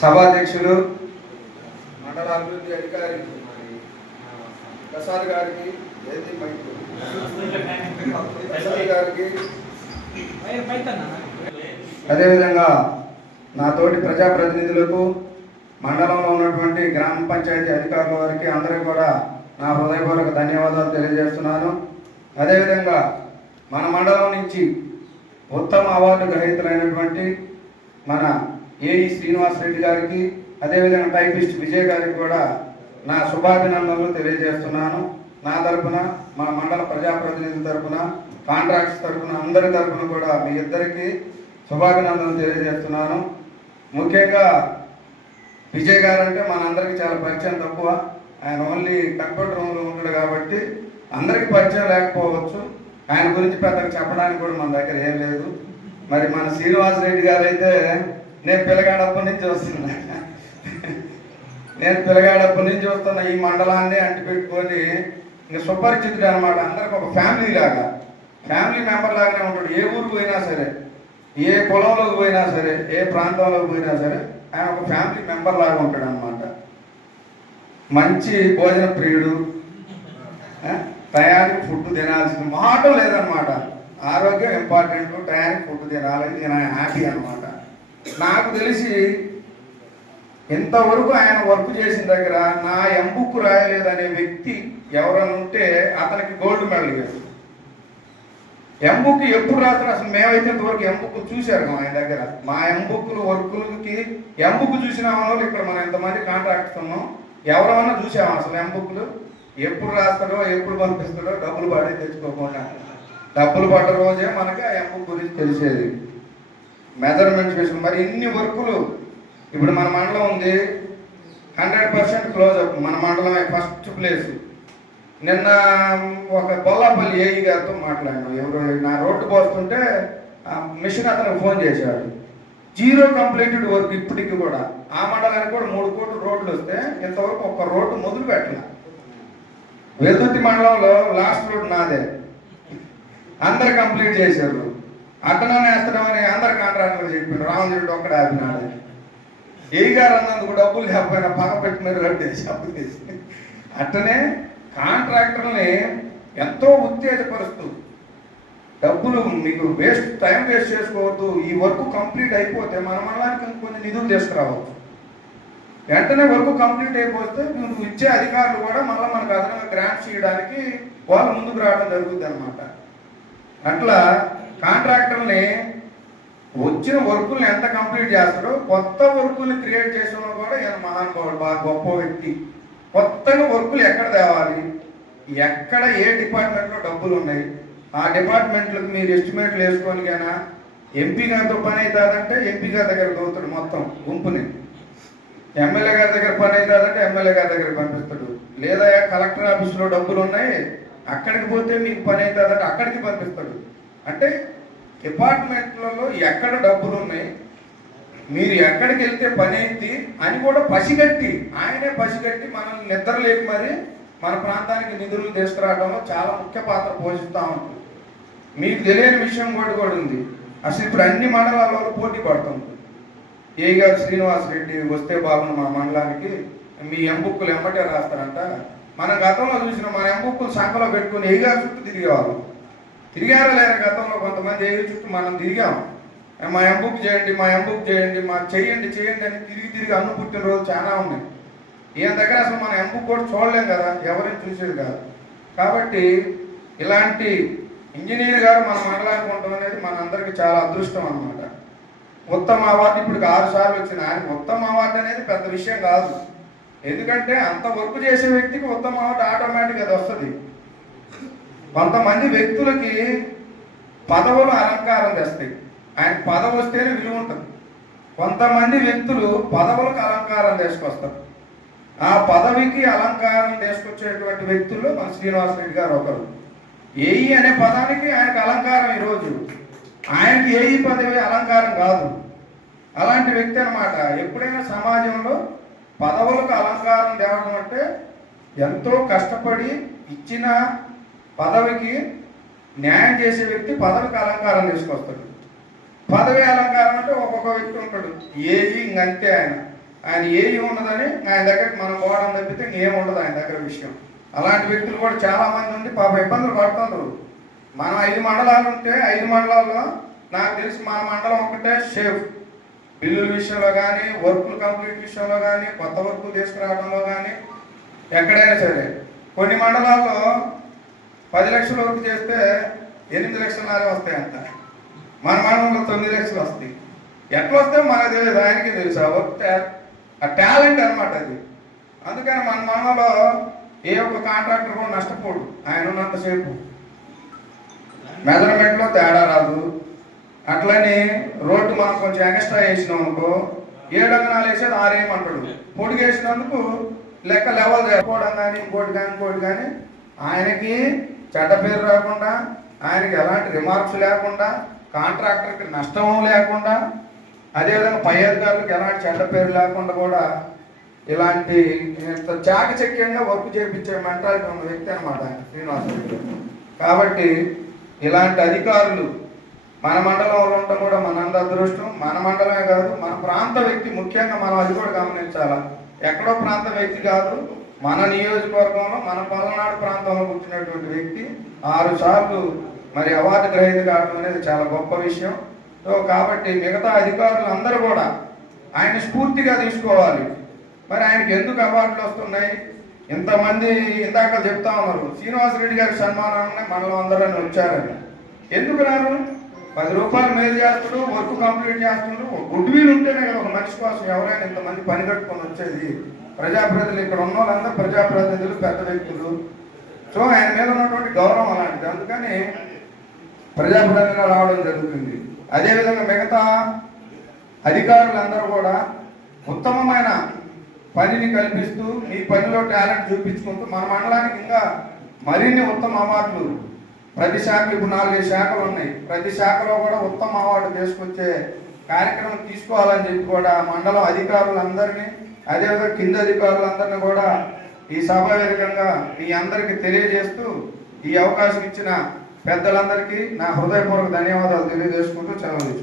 సభాధ్యక్షులు మండల అభివృద్ధి అధికారి ప్రసాద్ గారికి. అదేవిధంగా నా తోటి ప్రజాప్రతినిధులకు మండలంలో ఉన్నటువంటి గ్రామ పంచాయతీ అధికారుల వారికి అందరికీ కూడా నా హృదయపూర్వక ధన్యవాదాలు తెలియజేస్తున్నాను. అదేవిధంగా మన మండలం నుంచి ఉత్తమ అవార్డు గ్రహీతలైనటువంటి మన ఏఈ శ్రీనివాస్ రెడ్డి గారికి అదేవిధంగా టైపిస్ట్ విజయ్ గారికి కూడా నా శుభాభినందనలు తెలియజేస్తున్నాను. నా తరపున మా మండల ప్రజాప్రతినిధుల తరపున కాంట్రాక్ట్స్ తరపున అందరి తరపున కూడా మీ ఇద్దరికి శుభాభినందనలు తెలియజేస్తున్నాను. ముఖ్యంగా విజయ్ గారు అంటే మనందరికీ చాలా పరిచయం తక్కువ. ఆయన ఓన్లీ కంప్యూటర్ రూమ్లో ఉంటాడు కాబట్టి అందరికీ పరిచయం లేకపోవచ్చు. ఆయన గురించి పెద్దగా చెప్పడానికి కూడా మన దగ్గర ఏం లేదు. మరి మన శ్రీనివాస్ రెడ్డి గారు అయితే నేను పిల్లగాడప్పటి నుంచి వస్తున్నా నేను పిల్లగాడప్పటి నుంచి వస్తున్న ఈ మండలాన్ని అంటిపెట్టుకొని నేను సుపరిచితుడు అనమాట అందరికి ఒక ఫ్యామిలీ లాగా. ఫ్యామిలీ మెంబర్ లాగానే ఉంటాడు. ఏ ఊరికి పోయినా సరే ఏ పొలంలోకి పోయినా సరే ఏ ప్రాంతంలోకి పోయినా సరే ఆయన ఒక ఫ్యామిలీ మెంబర్ లాగా ఉంటాడు అనమాట మంచి భోజన ప్రియుడు. టయానికి ఫుడ్ తినాల్సిన మాట లేదనమాట ఆరోగ్యం ఇంపార్టెంట్. టయానికి ఫుడ్ తినాలి. నేను హ్యాపీ అనమాట నాకు తెలిసి ఇంతవరకు ఆయన వర్క్ చేసిన దగ్గర నా ఎంబుక్ రాయలేదనే వ్యక్తి ఎవరైనా ఉంటే అతనికి గోల్డ్ మెడల్ ఇవ్వాలి ఎంబుక్ ఎప్పుడు రాత్రి అసలు మేమైతే ఇంతవరకు ఎంబుక్ చూశారు ఆయన దగ్గర. మా ఎంబుక్లు వర్కులకి ఎంబుక్ చూసిన వాళ్ళు ఇక్కడ మనం ఎంతమంది కాంట్రాక్ట్స్ ఉన్నాం. ఎవరన్నా చూసాము అసలు ఎంబుక్లు ఎప్పుడు రాస్తాడో ఎప్పుడు పంపిస్తాడో డబ్బులు పడే తెచ్చుకోకుండా. డబ్బులు పడ్డ రోజే మనకి ఆ ఎంబుక్ గురించి తెలిసేది. మెజర్మెంట్స్ వేసుకుని మరి ఇన్ని వర్కులు. ఇప్పుడు మన మండలం ఉంది. హండ్రెడ్ పర్సెంట్ క్లోజ్ మన మండలమే ఫస్ట్ ప్లేస్ నిన్న ఒక బొల్లాపల్లి ఏఈ గారితో మాట్లాడినాం. ఎవరు నా రోడ్డు పోస్తుంటే ఆ మిషన్ అతనికి ఫోన్ చేశాడు. జీరో కంప్లీటెడ్ వర్క్ ఇప్పటికి కూడా. ఆ మండలానికి కూడా మూడు కోట్ల రోడ్లు వస్తే ఇంతవరకు ఒక్క రోడ్డు మొదలు పెట్టలే. వెల్దుర్తి మండలంలో లాస్ట్ రోడ్ నాదే. అందరు కంప్లీట్ చేశారు. అట్టనే వేస్తామని అందరు కాంట్రాక్టర్లు చెప్పిండు రామచంద్రుడు ఒక్కడ ఆపినాడు. ఏ గారు అన్నందుకు డబ్బులు లేకపోయినా పగ పెట్టి మీరు కట్టేసి అప్పు చేసి అట్టనే కాంట్రాక్టర్ని ఎంతో ఉత్తేజపరుస్తూ డబ్బులు మీకు వేస్ట్ టైం వేస్ట్ చేసుకోవద్దు ఈ వర్క్ కంప్లీట్ అయిపోతే మన మనకి కొన్ని నిధులు తీసుకురావచ్చు. వెంటనే వర్క్ కంప్లీట్ అయిపోతే నువ్వు ఇచ్చే అధికారులు కూడా మళ్ళీ మనకు అదనంగా గ్రాంట్స్ ఇవ్వడానికి వాళ్ళు ముందుకు రావడం జరుగుతుంది అనమాట అట్లా కాంట్రాక్టర్ని వచ్చిన వర్కుల్ని ఎంత కంప్లీట్ చేస్తాడో కొత్త వర్కుల్ని క్రియేట్ చేసిన కూడా ఈయన మహానుభావుడు బాగా గొప్ప వ్యక్తి. కొత్తగా వర్కులు ఎక్కడ తేవాలి? ఎక్కడ ఏ డిపార్ట్మెంట్లో డబ్బులు ఉన్నాయి? ఆ డిపార్ట్మెంట్లకు మీరు ఎస్టిమేట్లు వేసుకోని కానీ ఎంపీ గారితో పని అవుతుందంటే ఎంపీ గారి దగ్గర దోతాడు మొత్తం గుంపుని. ఎమ్మెల్యే గారి దగ్గర పని అవుతుందంటే ఎమ్మెల్యే గారి దగ్గర పంపిస్తాడు. లేదా కలెక్టర్ ఆఫీస్లో డబ్బులు ఉన్నాయి అక్కడికి పోతే మీకు పని అవుతుందంటే అక్కడికి పంపిస్తాడు. అంటే డిపార్ట్మెంట్లలో ఎక్కడ డబ్బులు ఉన్నాయి మీరు ఎక్కడికి వెళ్తే పని అయింది అని కూడా పసిగట్టి ఆయనే పసిగట్టి మనల్ని నిద్ర లేపి మరి మన ప్రాంతానికి నిధులు తీసుకురావడంలో చాలా ముఖ్య పాత్ర పోషిస్తూ ఉంటుంది మీకు తెలియని విషయం కూడా కూడా ఉంది. అసలు ఇప్పుడు అన్ని మండలాల్లో పోటీ పడుతుంది ఏ గారు శ్రీనివాస్ రెడ్డి వస్తే బాగుంది మా మండలానికి మీ ఎంబుక్కులు ఎంబటే రాస్తారంట. మనం గతంలో చూసిన మన ఎంబుక్కులు సంఖలో పెట్టుకుని ఏ గారు చుట్టూ తిరిగేవాళ్ళం? తిరిగారా లేరా గతంలో కొంతమంది ఏ చుట్టూ మనం తిరిగాం. మా ఎంబుక్ చేయండి మా ఎంబుక్ చేయండి మా చేయండి చేయండి అని తిరిగి తిరిగి అన్ను పుట్టిన రోజు చాలా ఉన్నాయి ఈయన దగ్గర అసలు మన ఎంబుక్ కూడా చూడలేం కదా ఎవరిని చూసేది కాదు. కాబట్టి ఇలాంటి ఇంజనీర్ గారు మన మండలానికి ఉండడం అనేది మన అందరికీ చాలా అదృష్టం అన్నమాట. ఉత్తమ అవార్డు ఇప్పుడు ఆరు సార్లు వచ్చిన ఆయన ఉత్తమ అవార్డు అనేది పెద్ద విషయం కాదు. ఎందుకంటే అంత వర్క్ చేసే వ్యక్తికి ఉత్తమ అవార్డు ఆటోమేటిక్ అది వస్తుంది. కొంతమంది వ్యక్తులకి పదవులు అలంకారం తెస్తాయి ఆయన పదవి వస్తేనే విలువ ఉంటుంది. కొంతమంది వ్యక్తులు పదవులకు అలంకారం తీసుకొస్తారు ఆ పదవికి అలంకారం తీసుకొచ్చేటువంటి వ్యక్తుల్లో మన శ్రీనివాస్ రెడ్డి గారు ఒకరు. ఏఈ అనే పదానికి ఆయనకు అలంకారం ఈరోజు ఆయనకి ఏఈ పదవి అలంకారం కాదు. అలాంటి వ్యక్తి అన్నమాట. ఎప్పుడైనా సమాజంలో పదవులకు అలంకారం తేవడం అంటే ఎంతో కష్టపడి ఇచ్చిన పదవికి న్యాయం చేసే వ్యక్తి పదవికి అలంకారం తీసుకొస్తాడు పదవి అలంకారం అంటే ఒక్కొక్క వ్యక్తి ఉంటాడు. ఏది ఇంకంతే ఆయన. ఆయన ఏఈ ఉండదని ఆయన దగ్గర మనం పోవడం తప్పితే ఇంకేం ఉండదు ఆయన దగ్గర విషయం. అలాంటి వ్యక్తులు కూడా చాలామంది ఉండి పాప ఇబ్బందులు పడుతుంటారు మనం ఐదు మండలాలు ఉంటే ఐదు మండలాల్లో నాకు తెలిసి మన మండలం ఒకటే సేఫ్. బిల్లుల విషయంలో కానీ వర్కులు కంప్లీట్ విషయంలో కానీ కొత్త వర్కులు తీసుకురావడంలో కానీ ఎక్కడైనా సరే. కొన్ని మండలాల్లో పది లక్షల వరకు చేస్తే ఎనిమిది లక్షలన్నర వస్తాయి అంత మన మండలంలో తొమ్మిది లక్షలు వస్తాయి. ఎట్లా వస్తే మనకు తెలియదు ఆయనకి తెలుసు. ఆ వర్క్ ఆ టాలెంట్ అనమాట అది. అందుకని మన మనలో ఏ ఒక్క కాంట్రాక్టర్ కూడా నష్టపోడు. ఆయన ఉన్నంతసేపు మెజర్మెంట్లో తేడా రాదు. అట్లనే రోడ్డు మనం కొంచెం ఎక్స్ట్రా వేసినాం అనుకో ఏడు అంగనాలు వేసేది ఆరేయమంటాడు పొడిగి వేసినందుకు లెక్క లెవెల్ చేసుకోవడం కానీ ఇంకోటి కానీ ఇంకోటి కానీ ఆయనకి చెడ్డ పేరు రాకుండా ఆయనకి ఎలాంటి రిమార్క్స్ లేకుండా కాంట్రాక్టర్కి నష్టం లేకుండా అదేవిధంగా పై అధికారులకు ఎలాంటి చెడ్డ పేరు లేకుండా కూడా ఇలాంటి చాకచక్యంగా వర్క్ చేయించే మెంటాలిటీ ఉన్న వ్యక్తి అనమాట ఆయన శ్రీనివాసరెడ్డి కాబట్టి ఇలాంటి అధికారులు మన మండలంలో ఉండటం కూడా మనంద అదృష్టం. మన మండలమే కాదు మన ప్రాంత వ్యక్తి ముఖ్యంగా మనం అది కూడా గమనించాలా? ఎక్కడో ప్రాంత వ్యక్తి కాదు మన నియోజకవర్గంలో మన పల్నాడు ప్రాంతంలో పుట్టినటువంటి వ్యక్తి ఆరు సార్లు మరి అవార్డు గ్రహీత కావడం అనేది చాలా గొప్ప విషయం. సో కాబట్టి మిగతా అధికారులు అందరూ కూడా ఆయన స్ఫూర్తిగా తీసుకోవాలి. మరి ఆయనకి ఎందుకు అవార్డులు వస్తున్నాయి? ఇంతమంది ఇందాక చెప్తా ఉన్నారు శ్రీనివాసరెడ్డి గారి సన్మానాన్ని మనలో అందరూ వచ్చారని. ఎందుకు రారు? పది రూపాయలు మేలు చేస్తాడు వర్క్ కంప్లీట్ చేస్తున్నాడు గుడ్ విల్ ఉంటేనే కదా ఒక మనిషి కోసం ఎవరైనా ఇంతమంది పని కట్టుకొని వచ్చేది. ప్రజాప్రతినిధులు ఇక్కడ ఉన్న వాళ్ళందరూ ప్రజాప్రతినిధులు పెద్ద వ్యక్తులు. సో ఆయన మీద ఉన్నటువంటి గౌరవం అలాంటిది. అందుకని ప్రజాప్రతినిధులు రావడం జరుగుతుంది. అదేవిధంగా మిగతా అధికారులందరూ కూడా ఉత్తమమైన పనిని కల్పిస్తూ ఈ పనిలో టాలెంట్ చూపించుకుంటూ మన మండలానికి ఇంకా మరిన్ని ఉత్తమ అవార్డులు ప్రతి శాఖ ఇప్పుడు నాలుగైదు శాఖలు ఉన్నాయి. ప్రతి శాఖలో కూడా ఉత్తమ అవార్డు తీసుకొచ్చే కార్యక్రమం తీసుకోవాలని చెప్పి కూడా మండలం అధికారులందరినీ అదేవిధంగా కింద అధికారులందరినీ కూడా ఈ సభ వేదికగా మీ అందరికీ తెలియజేస్తూ ఈ అవకాశం ఇచ్చిన పెద్దలందరికీ నా హృదయపూర్వక ధన్యవాదాలు తెలియజేసుకుంటూ సెలవు